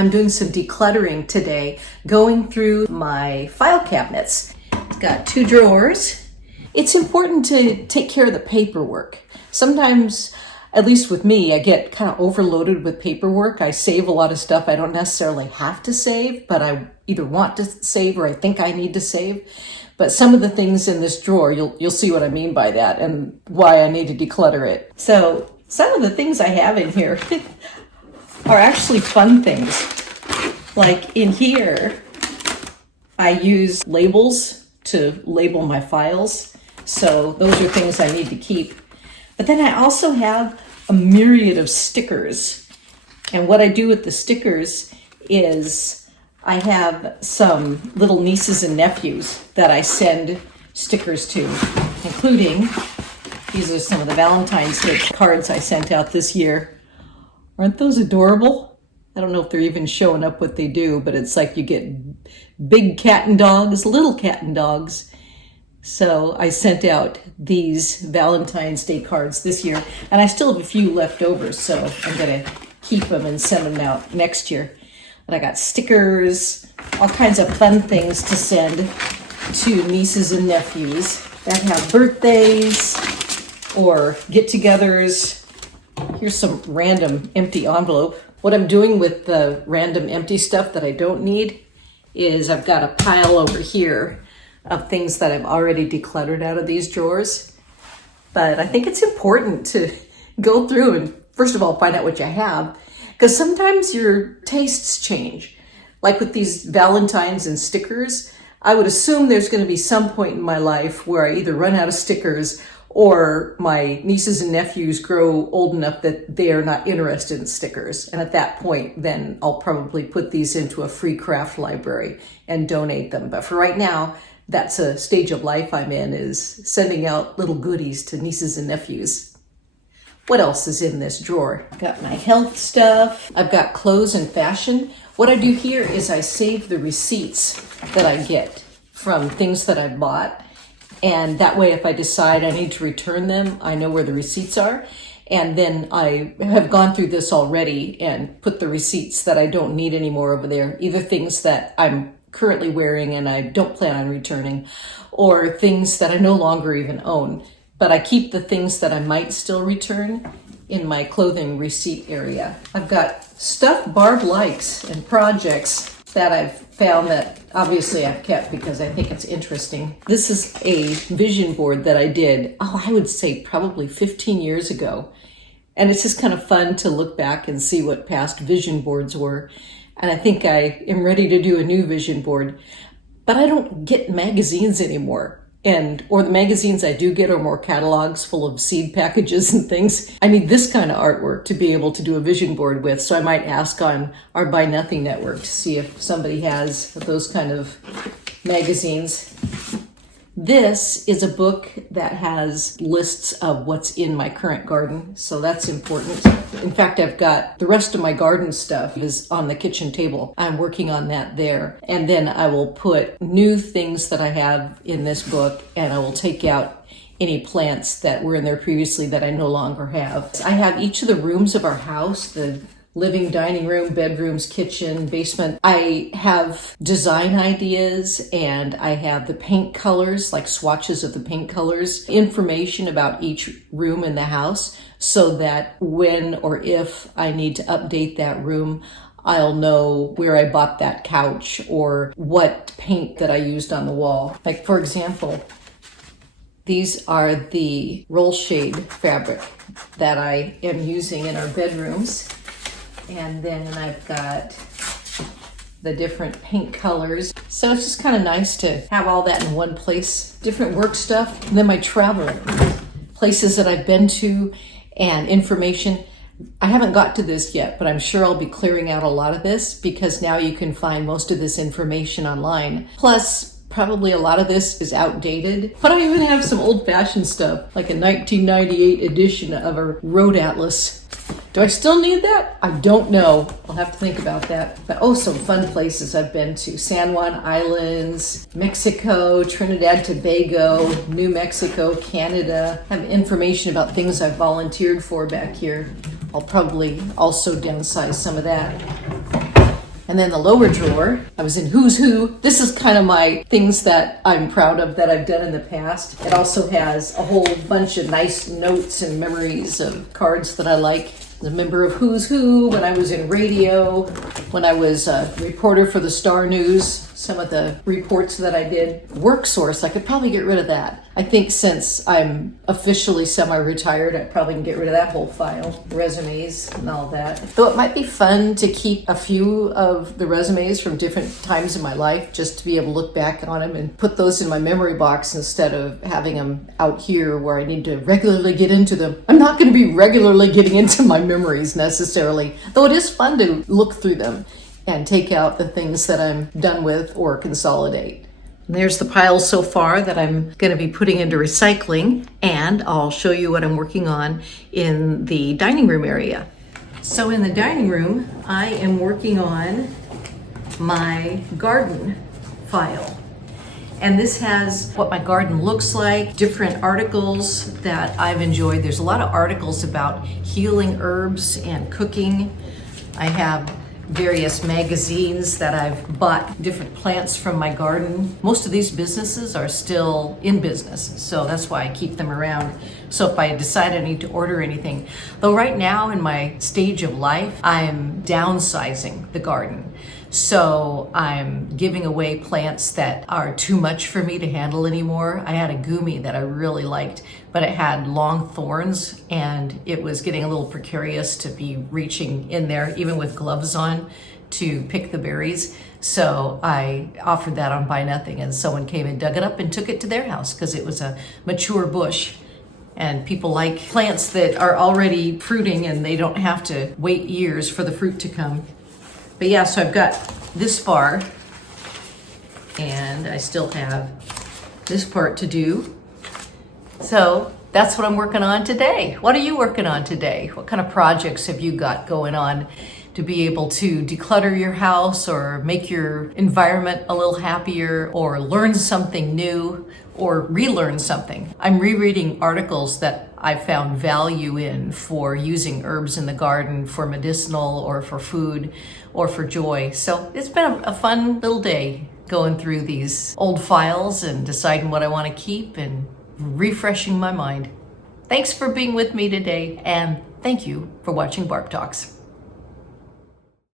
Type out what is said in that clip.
I'm doing some decluttering today, going through my file cabinets. It's got 2 drawers. It's important to take care of the paperwork. Sometimes, at least with me, I get kind of overloaded with paperwork. I save a lot of stuff I don't necessarily have to save, but I either want to save or I think I need to save. But some of the things in this drawer, you'll see what I mean by that and why I need to declutter it. So some of the things I have in here are actually fun things. Like in here, I use labels to label my files. So those are things I need to keep. But then I also have a myriad of stickers. And what I do with the stickers is I have some little nieces and nephews that I send stickers to, including, these are some of the Valentine's Day cards I sent out this year. Aren't those adorable? I don't know if they're even showing up what they do, but it's like you get big cat and dogs, little cat and dogs. So I sent out these Valentine's Day cards this year, and I still have a few left over, so I'm going to keep them and send them out next year. But I got stickers, all kinds of fun things to send to nieces and nephews that have birthdays or get-togethers. Here's some random empty envelope. What I'm doing with the random empty stuff that I don't need is I've got a pile over here of things that I've already decluttered out of these drawers. But I think it's important to go through and first of all find out what you have, because sometimes your tastes change. Like with these Valentines and stickers, I would assume there's going to be some point in my life where I either run out of stickers or my nieces and nephews grow old enough that they are not interested in stickers. And at that point, then I'll probably put these into a free craft library and donate them. But for right now, that's a stage of life I'm in, is sending out little goodies to nieces and nephews. What else is in this drawer? I've got my health stuff. I've got clothes and fashion. What I do here is I save the receipts that I get from things that I bought. And that way, if I decide I need to return them, I know where the receipts are. And then I have gone through this already and put the receipts that I don't need anymore over there, either things that I'm currently wearing and I don't plan on returning, or things that I no longer even own. But I keep the things that I might still return in my clothing receipt area. I've got stuff Barb likes and projects that I've found that obviously I've kept because I think it's interesting. This is a vision board that I did, I would say probably 15 years ago. And it's just kind of fun to look back and see what past vision boards were. And I think I am ready to do a new vision board, but I don't get magazines anymore. Or the magazines I do get are more catalogs full of seed packages and things. I need this kind of artwork to be able to do a vision board with. So I might ask on our Buy Nothing network to see if somebody has those kind of magazines. This is a book that has lists of what's in my current garden, so that's important. In fact, I've got the rest of my garden stuff is on the kitchen table. I'm working on that there. And then I will put new things that I have in this book, and I will take out any plants that were in there previously that I no longer have. I have each of the rooms of our house, the living, dining room, bedrooms, kitchen, basement. I have design ideas and I have the paint colors, like swatches of the paint colors, information about each room in the house so that when or if I need to update that room, I'll know where I bought that couch or what paint that I used on the wall. Like for example, these are the roll shade fabric that I am using in our bedrooms. And then I've got the different paint colors. So it's just kind of nice to have all that in one place. Different work stuff. And then my travel, places that I've been to and information. I haven't got to this yet, but I'm sure I'll be clearing out a lot of this because now you can find most of this information online. Plus, probably a lot of this is outdated, but I even have some old-fashioned stuff, like a 1998 edition of a road atlas. Do I still need that? I don't know. I'll have to think about that. But some fun places I've been to. San Juan Islands, Mexico, Trinidad, Tobago, New Mexico, Canada. I have information about things I've volunteered for back here. I'll probably also downsize some of that. And then the lower drawer, I was in Who's Who. This is kind of my things that I'm proud of that I've done in the past. It also has a whole bunch of nice notes and memories of cards that I like. I was a member of Who's Who when I was in radio, when I was a reporter for the Star News, some of the reports that I did. Work Source, I could probably get rid of that. I think since I'm officially semi-retired, I probably can get rid of that whole file. Resumes and all that. Though it might be fun to keep a few of the resumes from different times in my life, just to be able to look back on them and put those in my memory box instead of having them out here where I need to regularly get into them. I'm not going to be regularly getting into my memories necessarily, though it is fun to look through them and take out the things that I'm done with or consolidate. And there's the pile so far that I'm going to be putting into recycling, and I'll show you what I'm working on in the dining room area. So in the dining room, I am working on my garden file. And this has what my garden looks like, different articles that I've enjoyed. There's a lot of articles about healing herbs and cooking. I have various magazines that I've bought, different plants from my garden. Most of these businesses are still in business, so that's why I keep them around. So if I decide I need to order anything, though right now in my stage of life, I'm downsizing the garden. So I'm giving away plants that are too much for me to handle anymore. I had a gumi that I really liked, but it had long thorns and it was getting a little precarious to be reaching in there, even with gloves on, to pick the berries. So I offered that on Buy Nothing, and someone came and dug it up and took it to their house because it was a mature bush. And people like plants that are already fruiting and they don't have to wait years for the fruit to come. But yeah, so I've got this far, and I still have this part to do. So that's what I'm working on today. What are you working on today? What kind of projects have you got going on to be able to declutter your house or make your environment a little happier or learn something new or relearn something? I'm rereading articles that I found value in for using herbs in the garden for medicinal or for food or for joy. So it's been a fun little day going through these old files and deciding what I want to keep and refreshing my mind. Thanks for being with me today, and thank you for watching Barb Talks.